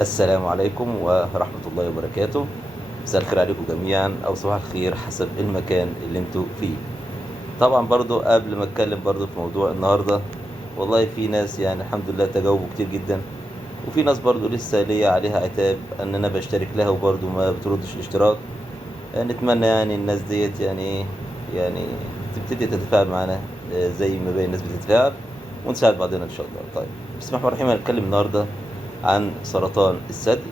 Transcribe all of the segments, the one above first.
السلام عليكم ورحمة الله وبركاته. مساء الخير عليكم جميعا أو صباح الخير حسب المكان اللي انتوا فيه. طبعا برضو قبل ما اتكلم برضو في موضوع النهاردة، والله في ناس يعني الحمد لله تجاوبوا كتير جدا، وفي ناس برضو لسه ليا عليها عتاب ان انا بشترك لها وبرضو ما بتردش الاشتراك. نتمنى يعني الناس ديت يعني تبتدي تتفاعل معانا، زي ما باقي الناس بتتفاعل، ونساعد بعضنا ان شاء الله. طيب، بسم الله الرحمن الرحيم. هنتكلم النهارده عن سرطان الثدي.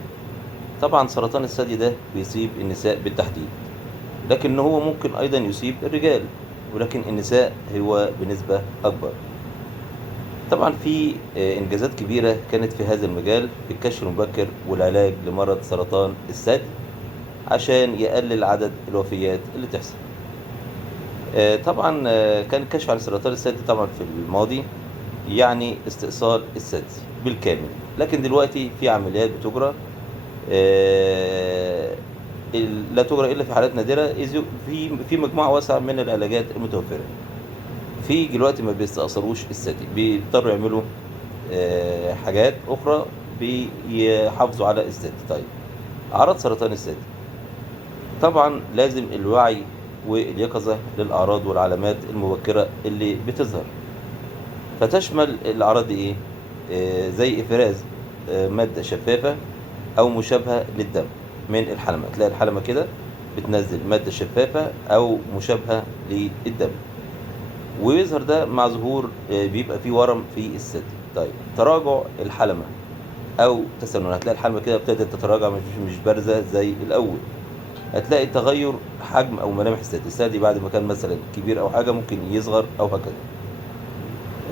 طبعا سرطان الثدي ده بيصيب النساء بالتحديد، لكن هو ممكن أيضا يصيب الرجال، ولكن النساء هو بنسبة أكبر. طبعا في إنجازات كبيرة كانت في هذا المجال في الكشف المبكر والعلاج لمرض سرطان الثدي عشان يقلل عدد الوفيات اللي تحصل. طبعا كان الكشف عن سرطان الثدي طبعا في الماضي يعني استئصال الثدي بالكامل، لكن دلوقتي في عمليات بتجرى، آه، لا تجرى إلا في حالات نادرة، إذ في مجموعة واسعة من العلاجات المتوفرة. في دلوقتي ما بيستأصلوش الثدي، بيضطروا يعملوا حاجات أخرى بيحافظوا على الثدي. طيب، أعراض سرطان الثدي. طبعا لازم الوعي واليقظة للأعراض والعلامات المبكرة اللي بتظهر. فتشمل الأعراض دي إيه؟ زي إفراز مادة شفافة أو مشابهة للدم من الحلمة. تلاقي الحلمة كده بتنزل مادة شفافة أو مشابهة للدم، ويظهر ده مع ظهور بيبقى فيه ورم في الثدي. طيب، تراجع الحلمة أو تسنن. هتلاقي الحلمة كده ابتدت تتراجع، مش بارزة زي الأول. هتلاقي تغير حجم أو ملامح الثدي بعد ما كان مثلا كبير أو حاجة ممكن يصغر أو هكذا،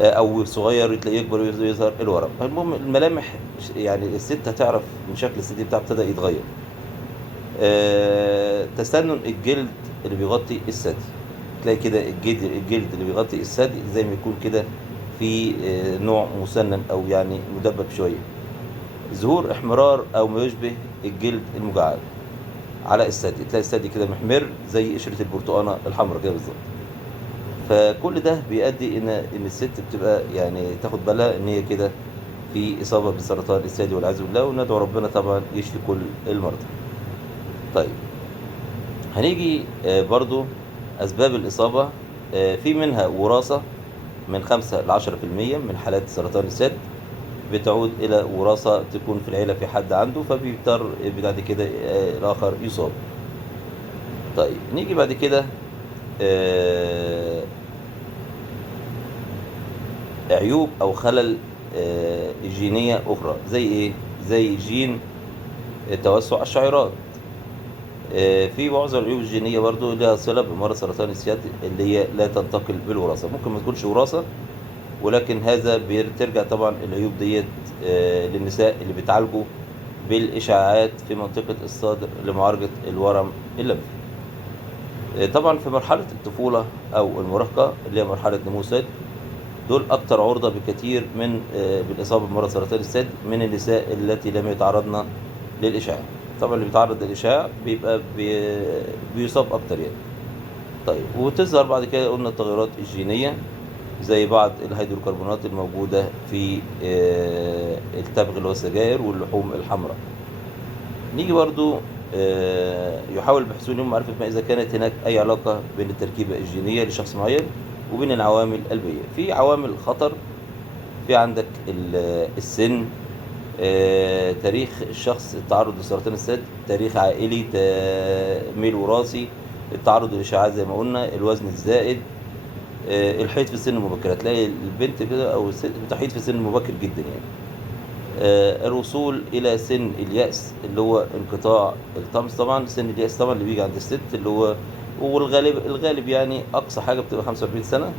او صغير تلاقيه يكبر ويظهر الورم. المهم الملامح، يعني الست هتعرف ان شكل الثدي بتاعها ابتدى يتغير. تسنن الجلد اللي بيغطي الثدي. تلاقي كده الجلد اللي بيغطي الثدي زي ما يكون كده في نوع مسنن او يعني مدبب شويه. ظهور احمرار او ما يشبه الجلد المجعد على الثدي. تلاقي الثدي كده محمر زي قشره البرتقانه الحمراء كده بالظبط. فكل ده بيؤدي ان الست بتبقى يعني تاخد بالها ان هي كده في اصابه بسرطان الثدي والعياذ بالله، وندعو ربنا طبعا يشفي كل المرضى. طيب، هنيجي برضو اسباب الاصابه. في منها وراثه، من 5 ل 10% من حالات سرطان الثدي بتعود الى وراثه، تكون في العيله في حد عنده فبيضطر بعد كده الاخر يصاب. طيب، نيجي بعد كده آه، عيوب او خلل جينيه اخرى زي ايه؟ زي جين توسع الشعيرات. في معظم العيوب الجينيه برضو لها صله بمرض سرطان الثدي اللي هي لا تنتقل بالوراثه. ممكن ما تكونش وراثه، ولكن هذا بترجع طبعا العيوب ديت للنساء اللي بيتعالجوا بالاشعاعات في منطقه الصدر لمعالجه الورم الليمفي. طبعا في مرحله الطفوله او المراهقه اللي هي مرحله نمو الثدي، دول أكثر عرضة بكثير من بالإصابة بمرض سرطان الثدي من النساء التي لم يتعرضن للإشعاع. طبعا اللي بيتعرض للإشعاع بيبقى بيصاب أكتر يعني. طيب، وتظهر بعد كده قلنا التغيرات الجينية زي بعض الهيدروكربونات الموجودة في التبغ اللي هو السجائر واللحوم الحمراء. نيجي برضو يحاول الباحثون اليوم معرفة ما إذا كانت هناك أي علاقة بين التركيبة الجينية لشخص معين وبين العوامل البيئية. في عوامل خطر، في عندك السن، تاريخ الشخص التعرض لسرطان الثدي، تاريخ عائلي، تميل وراثي، التعرض للإشعاعات زي ما قلنا، الوزن الزائد، الحيض في السن المبكرة. تلاقي البنت كده أو الست بتحيض في سن مبكر جدا يعني. الوصول إلى سن اليأس اللي هو انقطاع الطمس. طبعا سن اليأس طبعا اللي بيجي عند الست اللي هو، والغالب يعني أقصى حاجة بتبقى 45 سنة،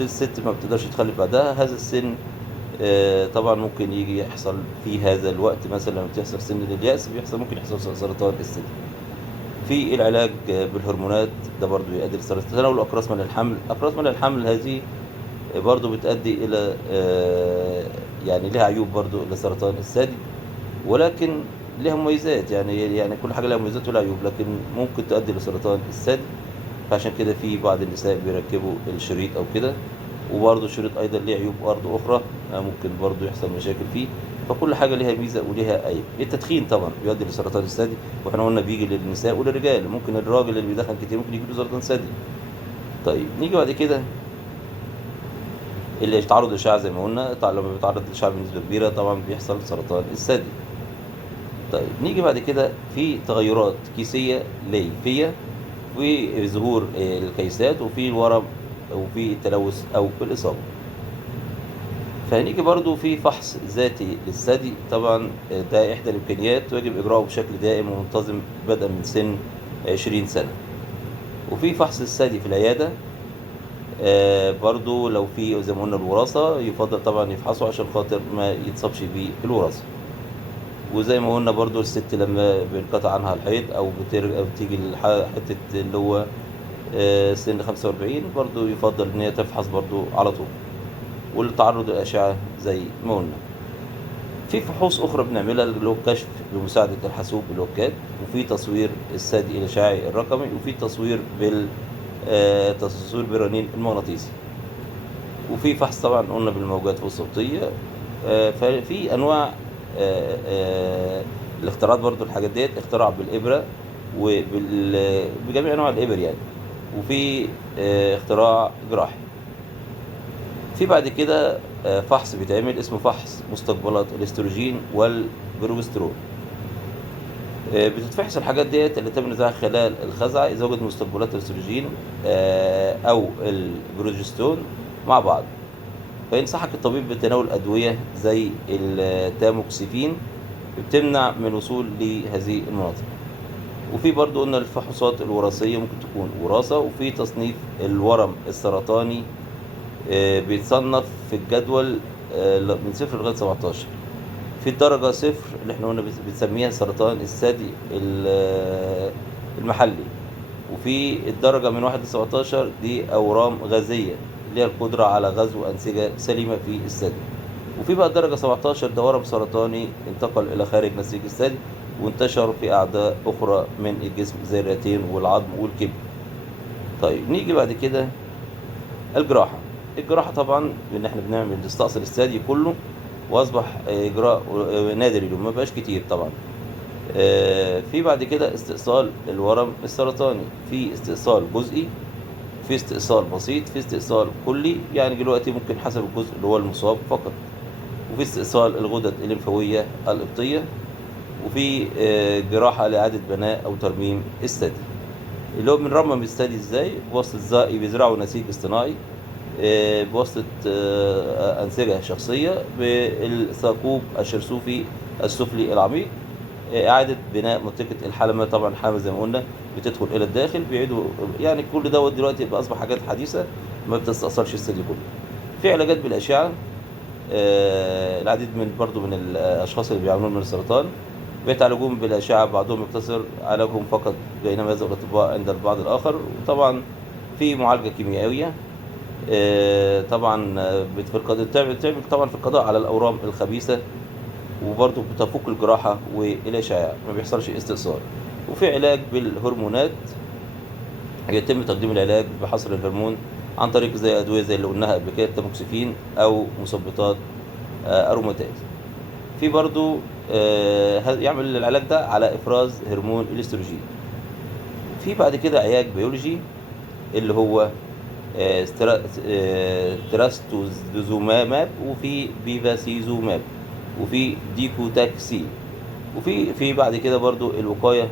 الست ما بتقدرش تخلف بعدها. هذا السن طبعا ممكن يجي يحصل في هذا الوقت، مثلا لما بتحصل سن اليأس ممكن يحصل سرطان الثدي. في العلاج بالهرمونات ده برضو يؤدي لسرطان. تناول أقراص منع الحمل. أقراص منع الحمل هذه برضو بتؤدي إلى يعني لها عيوب برضو لسرطان الثدي، ولكن لها مميزات. يعني كل حاجة لها مميزات ولها عيوب، لكن ممكن تؤدي لسرطان الثدي. فعشان كده في بعض النساء بيركبوا الشريط أو كده. وبرضه الشريط أيضا ليه عيوب برضه أخرى، ممكن برضه يحصل مشاكل فيه. فكل حاجة ليها ميزة وليها عيب. التدخين طبعا بيؤدي لسرطان الثدي، واحنا قلنا بيجي للنساء وللرجال، ممكن الراجل اللي بيدخن كتير ممكن يجيله سرطان ثدي. طيب نيجي بعد كده اللي تعرض للأشعة زي ما قلنا، لما بيتعرض للأشعة بنسبة كبيرة طبعا بيحصل سرطان الثدي. طيب نيجي بعد كده في تغيرات كيسية ليفية، وظهور الكيسات، وفي الورم، وفي التلوث أو الإصابة. فهنيجي برضو في فحص ذاتي للثدي، طبعا ده إحدى الإمكانيات ويجب إجراؤه بشكل دائم ومنتظم بدءا من سن 20 سنة. وفي فحص الثدي في العيادة برضو لو في زي ما قلنا الوراثة، يفضل طبعا يفحصوا عشان خاطر ما يتصابش بيه الوراثة. وزي ما قلنا برضو الست لما بينقطع عنها الحيض أو بتيجي حتة اللي هو سن 45 برضو يفضل إن هي تفحص برضو على طول، والتعرض للأشعة زي ما قلنا. في فحوص أخرى بنعملها اللي هو كشف بمساعدة الحاسوب اللي هو الكات، وفي تصوير الثدي الإشعاعي الرقمي، وفي تصوير تصوير بالرنين المغناطيسي، وفي فحص طبعا قلنا بالموجات الصوتية. ففي أنواع الاختراعات برضو، الحاجات ديت اختراع بالإبرة بجميع أنواع الإبر يعني، وفي اختراع جراحي. في بعد كده فحص بيتعمل اسمه فحص مستقبلات الاستروجين والبروجسترون. بتتفحص الحاجات ديت اللي تم نزاعها خلال الخزعة إذا وجد مستقبلات الاستروجين أو البروجسترون مع بعض، فينصحك الطبيب بتناول أدوية زي التاموكسيفين بتمنع من الوصول لهذه المناطق. وفي برضو قلنا الفحوصات الوراثية ممكن تكون وراثة، وفي تصنيف الورم السرطاني بيتصنف في الجدول من 0 لغاية 17. في الدرجة 0 اللي احنا قلنا بنسميها سرطان الثدي المحلي، وفي الدرجة من 1 ل 17 دي أورام غازية اللي هي القدرة على غزو أنسجة سليمة في الثدي. وفي بقى الدرجة 17 ده ورم سرطاني انتقل إلى خارج نسيج الثدي وانتشر في أعضاء أخرى من الجسم زي الرئتين والعظم والكبد. طيب نيجي بعد كده الجراحة. الجراحة طبعا ان احنا بنعمل نستأصل الثدي كله، واصبح اجراء نادر اليوم، ما بقاش كتير طبعا. في بعد كده استئصال الورم السرطاني، في استئصال جزئي، في استئصال بسيط، في استئصال كلي يعني دلوقتي ممكن حسب الجزء اللي هو المصاب فقط، وفي استئصال الغدد الليمفاوية الإبطية، وفي جراحة لإعادة بناء أو ترميم الثدي. اللي هو بنرمم الثدي ازاي؟ بواسطة بيزرعوا نسيج اصطناعي بواسطة أنسجة شخصية بالثقوب الشرسوفي السفلي العميق. إعادة بناء منطقة الحلمة، طبعا الحلمة زي ما قلنا بتدخل إلى الداخل، بيعيدوا يعني كل دوت دلوقتي بقى أصبح حاجات حديثة ما بتستأثرش الثدي كله. في علاجات بالأشعة، العديد برضو من الأشخاص اللي بيعانون من السرطان بيتعالجون بالأشعة، بعضهم يقتصر علاجهم فقط، بينما يذهب الأطباء عند البعض الآخر. وطبعا في معالجة كيميائية طبعا بتعمل طبعا في القضاء على الأورام الخبيثة، وبرضه بتفوق الجراحة والإشعاع، ما بيحصلش استئصال. وفي علاج بالهرمونات، يتم تقديم العلاج بحصر الهرمون عن طريق زي أدوية زي اللي قلناها قبل كده التاموكسيفين أو مثبطات أروماتاز. في برضو يعمل العلاج ده على إفراز هرمون الاستروجين. في بعد كده علاج بيولوجي اللي هو تراستوزوماب، وفي بيفاسيزوماب، وفي ديكوتاكسي. وفي بعد كده برضو الوقاية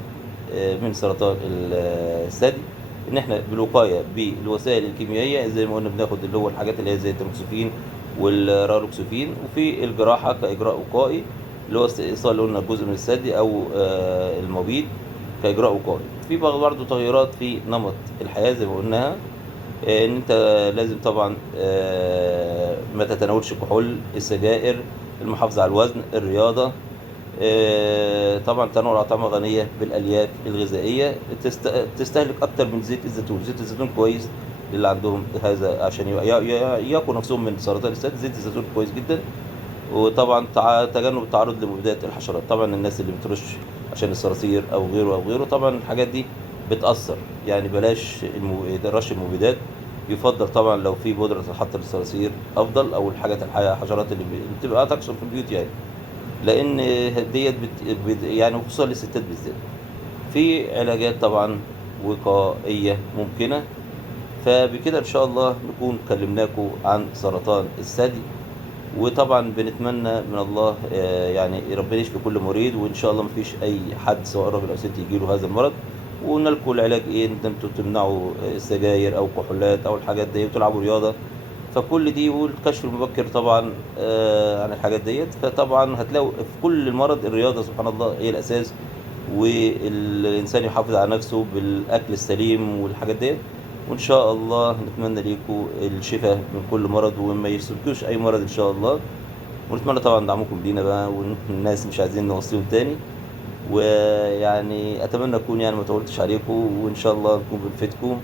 من سرطان الثدي، ان احنا بالوقاية بالوسائل الكيميائية زي ما قلنا بناخد اللي هو الحاجات اللي هي زي التروكسوفين والرالوكسوفين، وفي الجراحة كإجراء وقائي اللي هو استئصال اللي قلنا جزء من الثدي أو المبيض كإجراء وقائي. في برضه تغيرات في نمط الحياة زي ما قلناها، إن أنت لازم طبعا ما تتناولش كحول، السجائر، المحافظة على الوزن، الرياضة، طبعا تنوع الأطعمة غنية بالألياف الغذائية، تستهلك أكتر من زيت الزيتون. زيت الزيتون كويس اللي عندهم هذا عشان يقوا نفسهم من سرطان الثدي، زيت الزيتون كويس جدا. وطبعا تجنب التعرض لمبيدات الحشرات، طبعا الناس اللي بترش عشان الصراصير او غيره طبعا الحاجات دي بتأثر، يعني بلاش رش المبيدات. يفضل طبعا لو في بودرة تتحط للصراصير افضل، او الحاجات الحشرات اللي بتبقى تكسر في البيوت يعني. لان ديت يعني خصوصا للستات بالذات. في علاجات طبعا وقائية ممكنة. فبكده ان شاء الله نكون كلمناكم عن سرطان الثدي، وطبعا بنتمنى من الله يعني ربنا يشفي كل مريض، وان شاء الله مفيش اي حد سواء راجل او ست يجيله هذا المرض. وقلنا لكم العلاج ايه، ان انتوا تمنعوا السجاير او كحولات او الحاجات دي، وتلعبوا رياضه. فكل دي، والكشف المبكر طبعا عن الحاجات ديت. فطبعا هتلاقوا في كل مرض الرياضه سبحان الله هي الاساس، والإنسان يحافظ على نفسه بالأكل السليم والحاجات ديت. وإن شاء الله نتمنى ليكم الشفاء من كل مرض، وما يسلكوش أي مرض إن شاء الله. ونتمنى طبعا دعمكم لينا بقى، والناس مش عايزين نوصيهم تاني. ويعني أتمنى أكون يعني ما طولتش عليكم، وإن شاء الله نكون بنفيدكم.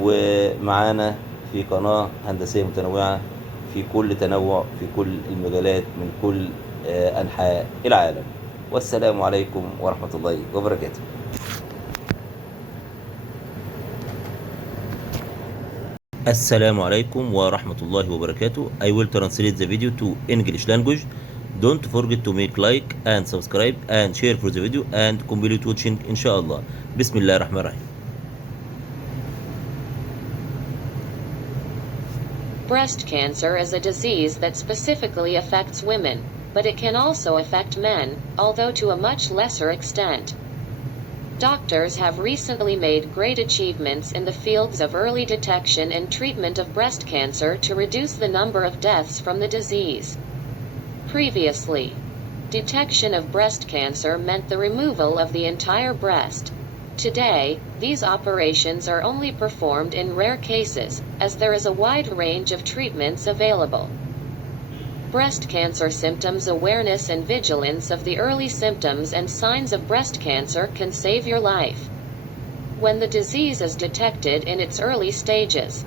ومعانا في قناة هندسية متنوعة في كل تنوع، في كل المجالات، من كل أنحاء العالم. والسلام عليكم ورحمة الله وبركاته. السلام عليكم ورحمة الله وبركاته. I will translate the video to English language. Don't forget to make like and subscribe and share for the video and complete watching inshallah. بسم الله الرحمن الرحيم. Breast cancer is a disease that specifically affects women, but it can also affect men, although to a much lesser extent. Doctors have recently made great achievements in the fields of early detection and treatment of breast cancer to reduce the number of deaths from the disease. Previously, detection of breast cancer meant the removal of the entire breast. Today, these operations are only performed in rare cases, as there is a wide range of treatments available. Breast cancer symptoms awareness and vigilance of the early symptoms and signs of breast cancer can save your life. When the disease is detected in its early stages,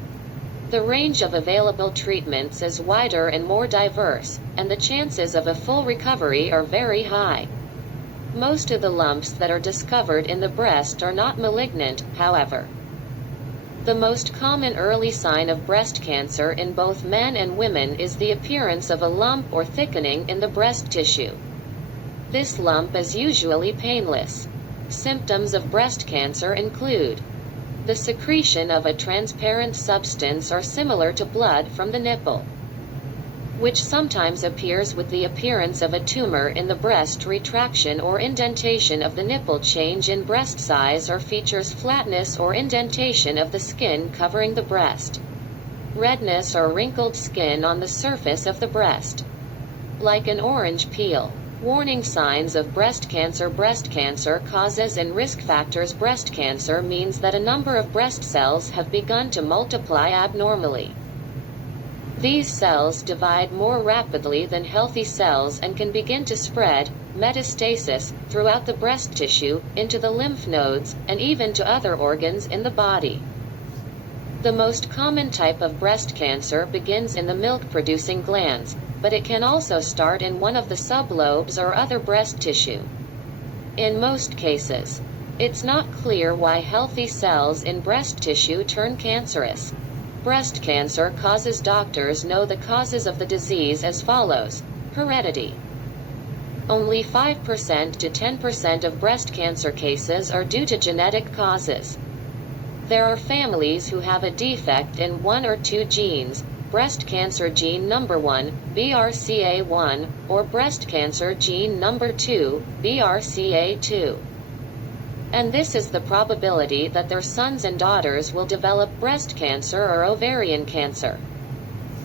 the range of available treatments is wider and more diverse, and the chances of a full recovery are very high. Most of the lumps that are discovered in the breast are not malignant, however. The most common early sign of breast cancer in both men and women is the appearance of a lump or thickening in the breast tissue. This lump is usually painless. Symptoms of breast cancer include the secretion of a transparent substance or similar to blood from the nipple, which sometimes appears with the appearance of a tumor in the breast, retraction or indentation of the nipple, change in breast size, or features flatness or indentation of the skin covering the breast, redness or wrinkled skin on the surface of the breast, like an orange peel. Warning signs of breast cancer. Breast cancer causes and risk factors. Breast cancer means that a number of breast cells have begun to multiply abnormally. These cells divide more rapidly than healthy cells and can begin to spread, metastasis, throughout the breast tissue, into the lymph nodes, and even to other organs in the body. The most common type of breast cancer begins in the milk-producing glands, but it can also start in one of the sublobes or other breast tissue. In most cases, it's not clear why healthy cells in breast tissue turn cancerous. Breast cancer causes. Doctors know the causes of the disease as follows: heredity. Only 5% to 10% of breast cancer cases are due to genetic causes. There are families who have a defect in one or two genes, breast cancer gene number 1, BRCA1, or breast cancer gene number 2, BRCA2. And this is the probability that their sons and daughters will develop breast cancer or ovarian cancer.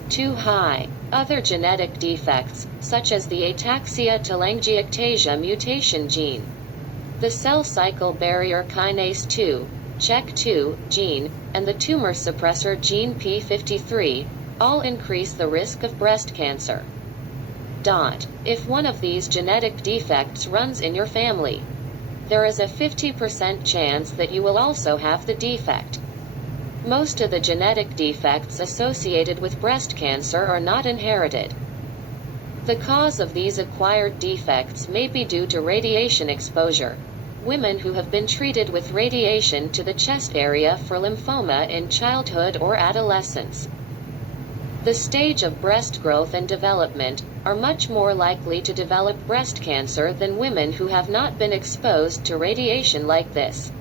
Too high. Other genetic defects, such as the ataxia-telangiectasia mutation gene, the cell cycle barrier kinase 2, CHEK2 gene, and the tumor suppressor gene p53, all increase the risk of breast cancer. If one of these genetic defects runs in your family, there is a 50% chance that you will also have the defect. Most of the genetic defects associated with breast cancer are not inherited. The cause of these acquired defects may be due to radiation exposure. Women who have been treated with radiation to the chest area for lymphoma in childhood or adolescence. The stage of breast growth and development, are much more likely to develop breast cancer than women who have not been exposed to radiation like this.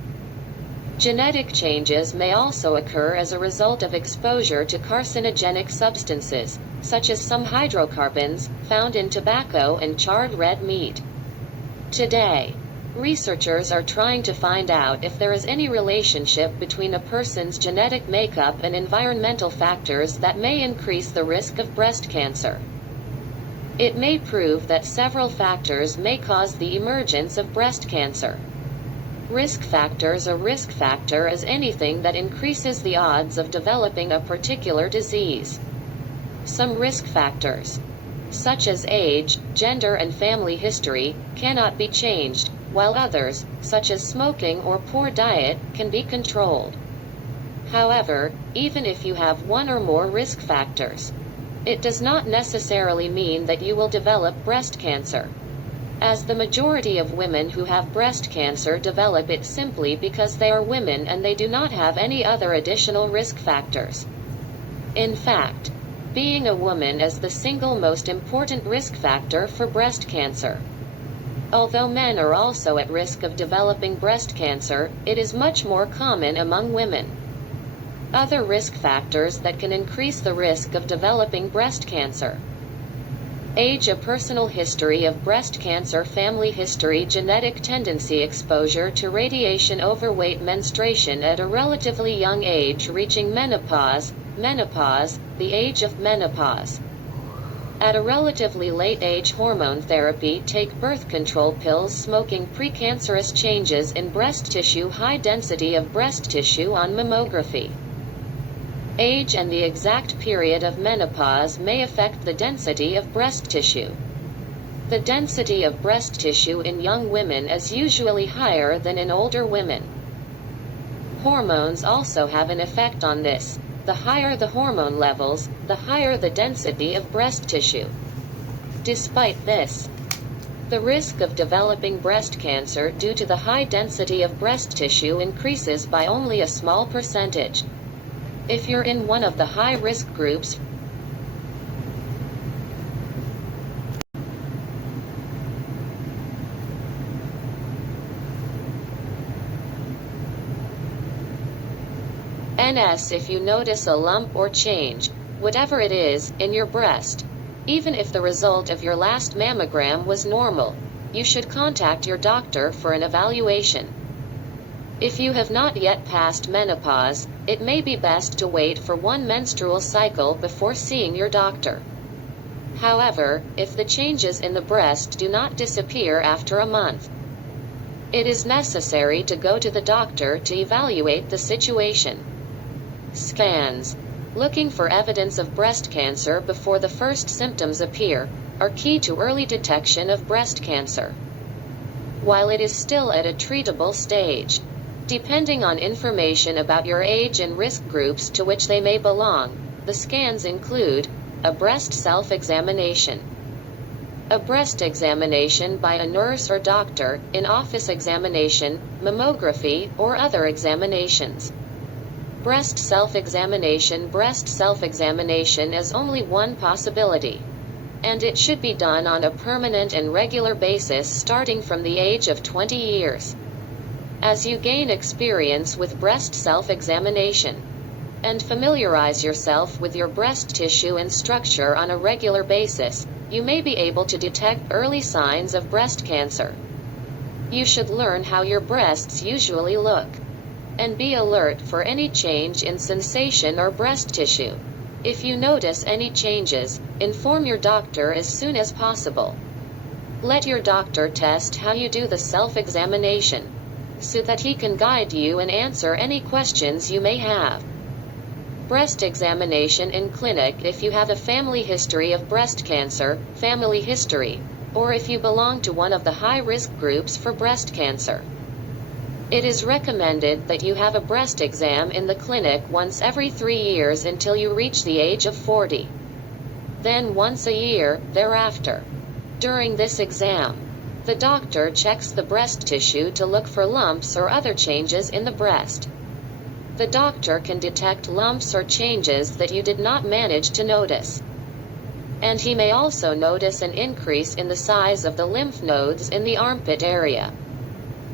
Genetic changes may also occur as a result of exposure to carcinogenic substances, such as some hydrocarbons found in tobacco and charred red meat. Today, researchers are trying to find out if there is any relationship between a person's genetic makeup and environmental factors that may increase the risk of breast cancer. It may prove that several factors may cause the emergence of breast cancer. Risk factors. A risk factor is anything that increases the odds of developing a particular disease. Some risk factors, such as age, gender, and family history, cannot be changed, while others, such as smoking or poor diet, can be controlled. However, even if you have one or more risk factors, it does not necessarily mean that you will develop breast cancer, as the majority of women who have breast cancer develop it simply because they are women and they do not have any other additional risk factors. In fact, being a woman is the single most important risk factor for breast cancer. Although men are also at risk of developing breast cancer, it is much more common among women. Other risk factors that can increase the risk of developing breast cancer: age, a personal history of breast cancer, family history, genetic tendency, exposure to radiation, overweight, menstruation at a relatively young age, reaching menopause, the age of menopause. At a relatively late age, hormone therapy, take birth control pills, smoking, precancerous changes in breast tissue, high density of breast tissue on mammography. Age and the exact period of menopause may affect the density of breast tissue. The density of breast tissue in young women is usually higher than in older women. Hormones also have an effect on this. The higher the hormone levels, the higher the density of breast tissue. Despite this, the risk of developing breast cancer due to the high density of breast tissue increases by only a small percentage. If you're in one of the high-risk groups, NS, if you notice a lump or change, whatever it is, in your breast, even if the result of your last mammogram was normal, you should contact your doctor for an evaluation. If you have not yet passed menopause, it may be best to wait for one menstrual cycle before seeing your doctor. However, if the changes in the breast do not disappear after a month, it is necessary to go to the doctor to evaluate the situation. Scans, looking for evidence of breast cancer before the first symptoms appear, are key to early detection of breast cancer. While it is still at a treatable stage, depending on information about your age and risk groups to which they may belong, the scans include a breast self-examination, a breast examination by a nurse or doctor, in-office examination, mammography, or other examinations. Breast self-examination is only one possibility, and it should be done on a permanent and regular basis starting from the age of 20 years. As you gain experience with breast self-examination and familiarize yourself with your breast tissue and structure on a regular basis, you may be able to detect early signs of breast cancer. You should learn how your breasts usually look and be alert for any change in sensation or breast tissue. If you notice any changes, inform your doctor as soon as possible. Let your doctor test how you do the self-examination, so that he can guide you and answer any questions you may have. Breast examination in clinic. If you have a family history of breast cancer, or if you belong to one of the high-risk groups for breast cancer, it is recommended that you have a breast exam in the clinic once every 3 years until you reach the age of 40. Then once a year thereafter. During this exam, the doctor checks the breast tissue to look for lumps or other changes in the breast. The doctor can detect lumps or changes that you did not manage to notice. And he may also notice an increase in the size of the lymph nodes in the armpit area.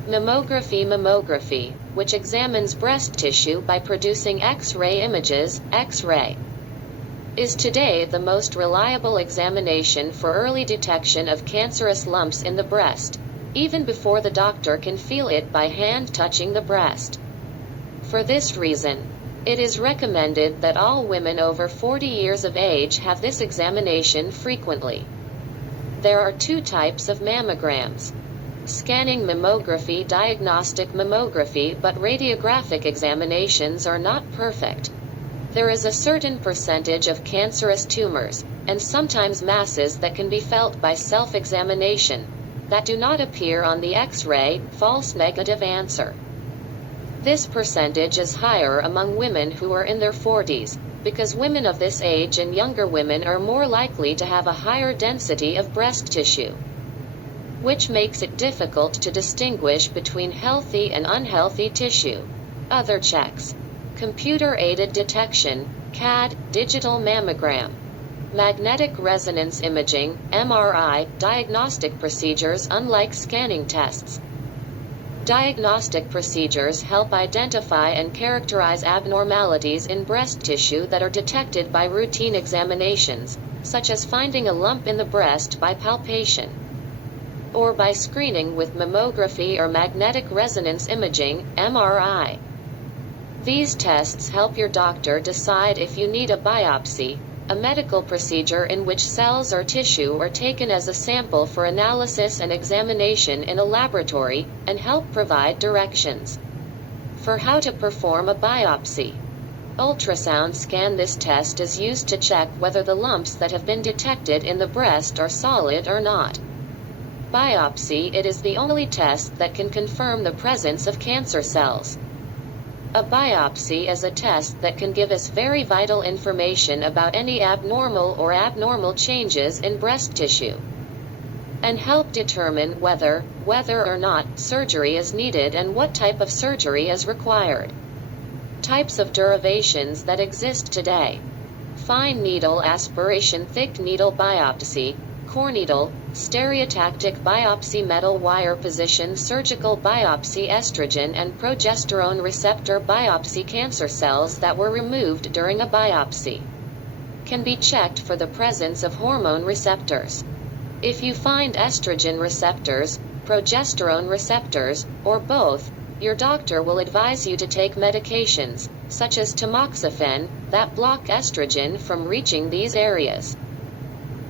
Mammography, which examines breast tissue by producing X-ray images, X-ray, is today the most reliable examination for early detection of cancerous lumps in the breast, even before the doctor can feel it by hand touching the breast. For this reason, it is recommended that all women over 40 years of age have this examination frequently. There are two types of mammograms: scanning mammography, diagnostic mammography, but radiographic examinations are not perfect. There is a certain percentage of cancerous tumors, and sometimes masses that can be felt by self-examination, that do not appear on the X-ray, false negative answer. This percentage is higher among women who are in their 40s, because women of this age and younger women are more likely to have a higher density of breast tissue, which makes it difficult to distinguish between healthy and unhealthy tissue. Other checks: computer-aided detection, CAD, digital mammogram, magnetic resonance imaging, MRI, diagnostic procedures. Unlike scanning tests, diagnostic procedures help identify and characterize abnormalities in breast tissue that are detected by routine examinations, such as finding a lump in the breast by palpation, or by screening with mammography or magnetic resonance imaging, MRI. These tests help your doctor decide if you need a biopsy, a medical procedure in which cells or tissue are taken as a sample for analysis and examination in a laboratory, and help provide directions for how to perform a biopsy. Ultrasound scan. This test is used to check whether the lumps that have been detected in the breast are solid or not. Biopsy. It is the only test that can confirm the presence of cancer cells. A biopsy is a test that can give us very vital information about any abnormal changes in breast tissue, and help determine whether or not surgery is needed and what type of surgery is required. Types of derivations that exist today: fine needle aspiration, thick needle biopsy, core needle, stereotactic biopsy, metal wire position, surgical biopsy, estrogen and progesterone receptor biopsy. Cancer cells that were removed during a biopsy can be checked for the presence of hormone receptors. If you find estrogen receptors, progesterone receptors, or both, your doctor will advise you to take medications, such as tamoxifen, that block estrogen from reaching these areas.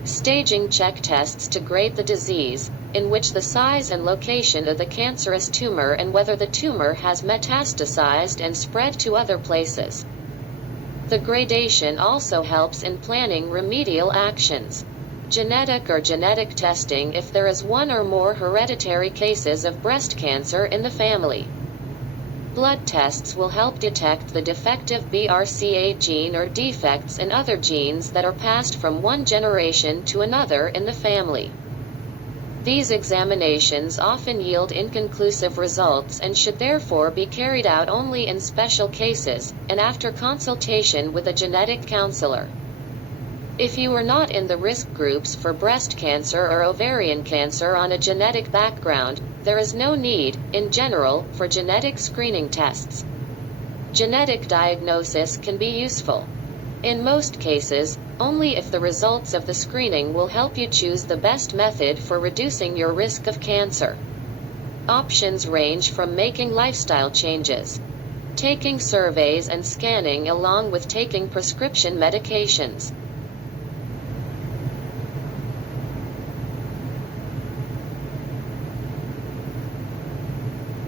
Staging. Check tests to grade the disease, in which the size and location of the cancerous tumor and whether the tumor has metastasized and spread to other places. The gradation also helps in planning remedial actions. Genetic testing. If there is one or more hereditary cases of breast cancer in the family, blood tests will help detect the defective BRCA gene or defects in other genes that are passed from one generation to another in the family. These examinations often yield inconclusive results and should therefore be carried out only in special cases, and after consultation with a genetic counselor. If you are not in the risk groups for breast cancer or ovarian cancer on a genetic background, there is no need, in general, for genetic screening tests. Genetic diagnosis can be useful. In most cases, only if the results of the screening will help you choose the best method for reducing your risk of cancer. Options range from making lifestyle changes, taking surveys and scanning, along with taking prescription medications,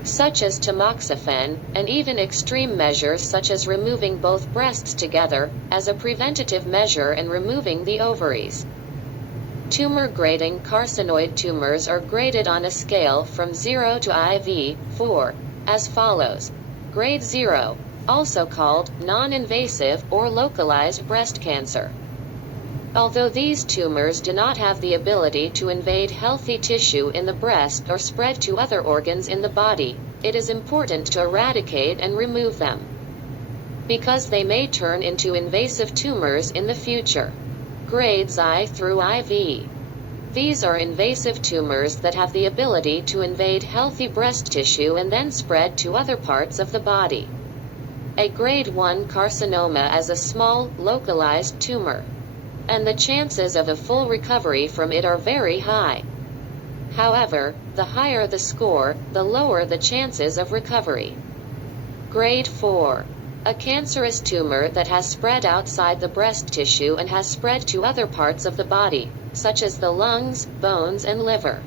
such as tamoxifen, and even extreme measures such as removing both breasts together, as a preventative measure, and removing the ovaries. Tumor grading. Carcinoid tumors are graded on a scale from 0 to IV-4, as follows. Grade 0, also called non-invasive or localized breast cancer. Although these tumors do not have the ability to invade healthy tissue in the breast or spread to other organs in the body, it is important to eradicate and remove them, because they may turn into invasive tumors in the future. Grades I through IV. These are invasive tumors that have the ability to invade healthy breast tissue and then spread to other parts of the body. A grade 1 carcinoma is a small, localized tumor, and the chances of a full recovery from it are very high. However, the higher the score, the lower the chances of recovery. Grade 4. A cancerous tumor that has spread outside the breast tissue and has spread to other parts of the body, such as the lungs, bones, and liver.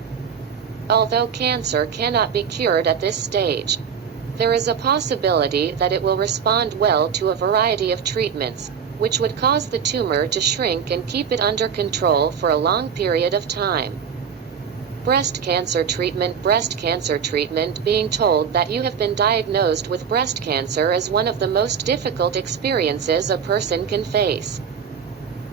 Although cancer cannot be cured at this stage, there is a possibility that it will respond well to a variety of treatments, which would cause the tumor to shrink and keep it under control for a long period of time. Breast cancer treatment. Being told that you have been diagnosed with breast cancer is one of the most difficult experiences a person can face.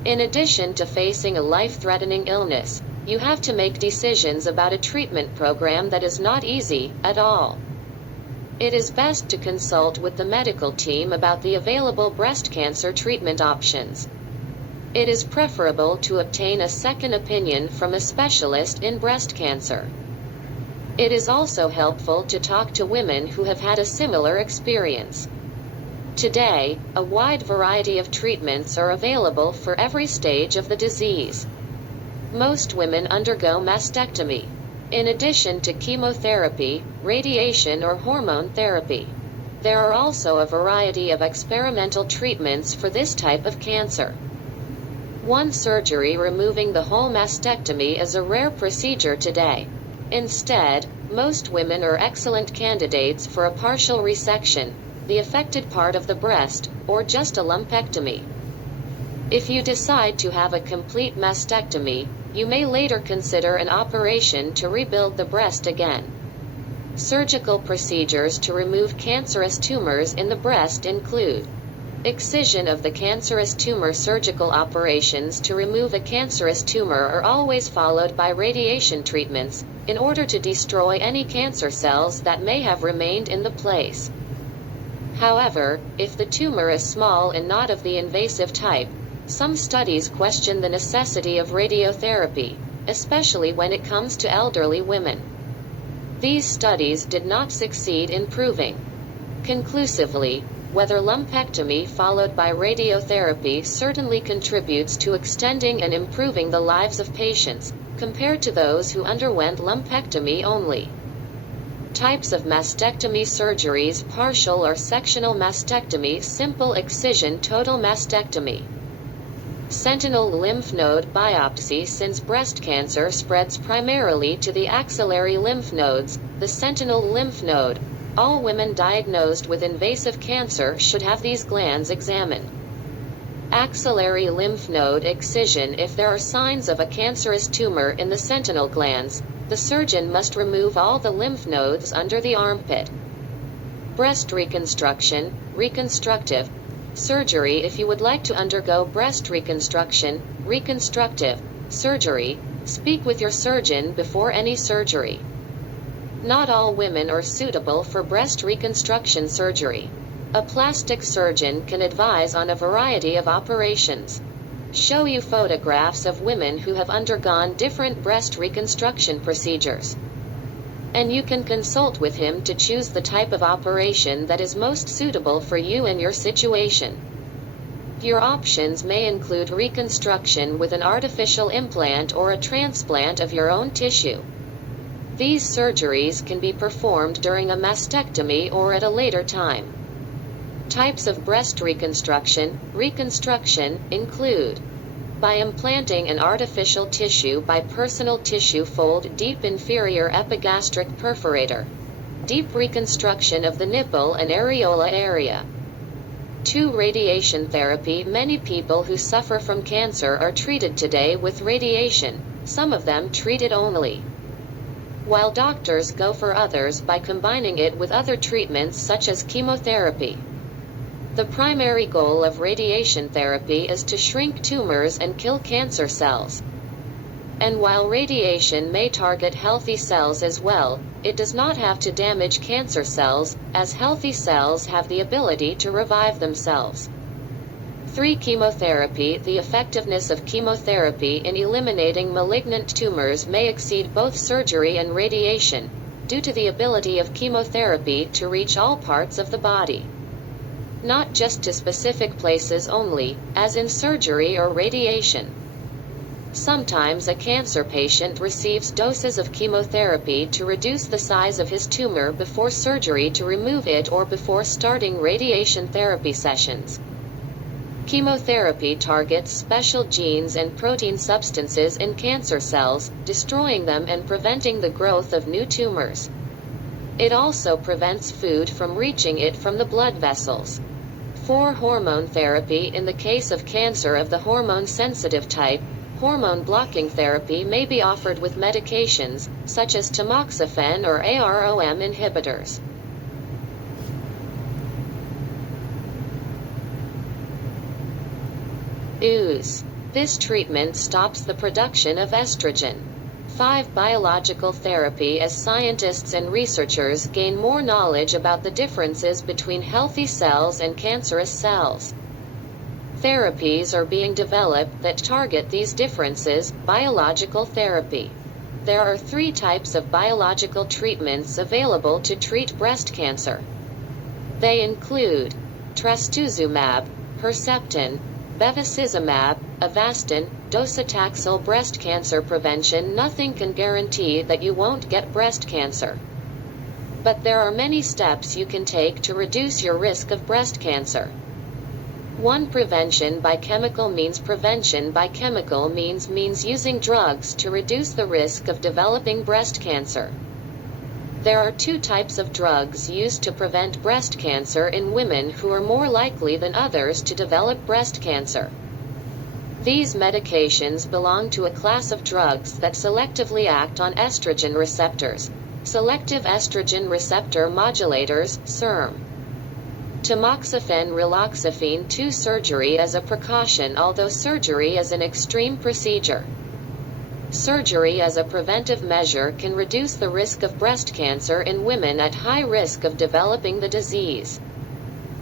In addition to facing a life-threatening illness, you have to make decisions about a treatment program that is not easy at all. It is best to consult with the medical team about the available breast cancer treatment options. It is preferable to obtain a second opinion from a specialist in breast cancer. It is also helpful to talk to women who have had a similar experience. Today, a wide variety of treatments are available for every stage of the disease. Most women undergo mastectomy, in addition to chemotherapy, radiation, or hormone therapy. There are also a variety of experimental treatments for this type of cancer. One surgery removing the whole mastectomy is a rare procedure today. Instead, most women are excellent candidates for a partial resection, the affected part of the breast, or just a lumpectomy. If you decide to have a complete mastectomy, you may later consider an operation to rebuild the breast again. Surgical procedures to remove cancerous tumors in the breast include excision of the cancerous tumor. Surgical operations to remove a cancerous tumor are always followed by radiation treatments, in order to destroy any cancer cells that may have remained in the place. However, if the tumor is small and not of the invasive type, some studies question the necessity of radiotherapy, especially when it comes to elderly women. These studies did not succeed in proving conclusively whether lumpectomy followed by radiotherapy certainly contributes to extending and improving the lives of patients, compared to those who underwent lumpectomy only. Types of mastectomy surgeries: partial or sectional mastectomy, simple excision, total mastectomy. Sentinel lymph node biopsy. Since breast cancer spreads primarily to the axillary lymph nodes, the sentinel lymph node, all women diagnosed with invasive cancer should have these glands examined. Axillary lymph node excision. If there are signs of a cancerous tumor in the sentinel glands, the surgeon must remove all the lymph nodes under the armpit. Breast reconstruction, reconstructive surgery. If you would like to undergo breast reconstruction, reconstructive surgery, speak with your surgeon before any surgery. Not all women are suitable for breast reconstruction surgery. A plastic surgeon can advise on a variety of operations, show you photographs of women who have undergone different breast reconstruction procedures, and you can consult with him to choose the type of operation that is most suitable for you and your situation. Your options may include reconstruction with an artificial implant or a transplant of your own tissue. These surgeries can be performed during a mastectomy or at a later time. Types of breast reconstruction include by implanting an artificial tissue by personal tissue fold, deep inferior epigastric perforator, deep reconstruction of the nipple and areola area. 2. Radiation therapy. Many people who suffer from cancer are treated today with radiation, some of them treated only, while doctors go for others by combining it with other treatments such as chemotherapy. The primary goal of radiation therapy is to shrink tumors and kill cancer cells. And while radiation may target healthy cells as well, it does not have to damage cancer cells, as healthy cells have the ability to revive themselves. 3. Chemotherapy. The effectiveness of chemotherapy in eliminating malignant tumors may exceed both surgery and radiation, due to the ability of chemotherapy to reach all parts of the body, not just to specific places only, as in surgery or radiation. Sometimes a cancer patient receives doses of chemotherapy to reduce the size of his tumor before surgery to remove it or before starting radiation therapy sessions. Chemotherapy targets special genes and protein substances in cancer cells, destroying them and preventing the growth of new tumors. It also prevents food from reaching it from the blood vessels. 4. Hormone therapy. In the case of cancer of the hormone-sensitive type, hormone blocking therapy may be offered with medications, such as tamoxifen or AROM inhibitors. Use. This treatment stops the production of estrogen. 5. Biological therapy. As scientists and researchers gain more knowledge about the differences between healthy cells and cancerous cells, therapies are being developed that target these differences. Biological therapy. There are 3 types of biological treatments available to treat breast cancer. They include trastuzumab, Herceptin, bevacizumab, Avastin, docetaxel. Breast cancer prevention. Nothing can guarantee that you won't get breast cancer, but there are many steps you can take to reduce your risk of breast cancer. 1. Prevention by chemical means. Prevention by chemical means using drugs to reduce the risk of developing breast cancer. There are 2 types of drugs used to prevent breast cancer in women who are more likely than others to develop breast cancer. These medications belong to a class of drugs that selectively act on estrogen receptors, selective estrogen receptor modulators, SERM. Tamoxifen, raloxifene. 2. Surgery as a precaution. Although surgery is an extreme procedure, surgery as a preventive measure can reduce the risk of breast cancer in women at high risk of developing the disease.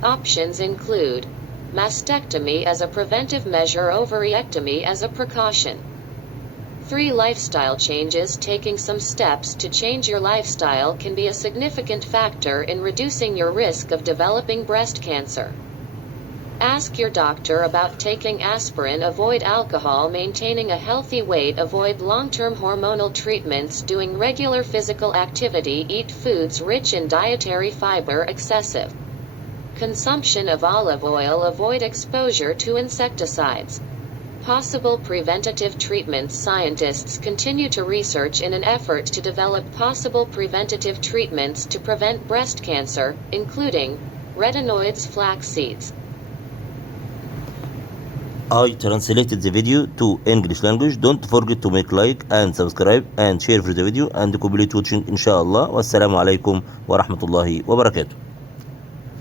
Options include mastectomy as a preventive measure, ovaryectomy as a precaution. 3. Lifestyle changes. Taking some steps to change your lifestyle can be a significant factor in reducing your risk of developing breast cancer. Ask your doctor about taking aspirin. Avoid alcohol. Maintaining a healthy weight. Avoid long-term hormonal treatments. Doing regular physical activity. Eat foods rich in dietary fiber. Excessive consumption of olive oil. Avoid exposure to insecticides. Possible preventative treatments. Scientists continue to research in an effort to develop possible preventative treatments to prevent breast cancer, including retinoids, flax seeds. I translated the video to English language. Don't forget to make like and subscribe and share the video and complete watching inshallah. Wassalamu alaikum wa rahmatullahi wa barakatuh.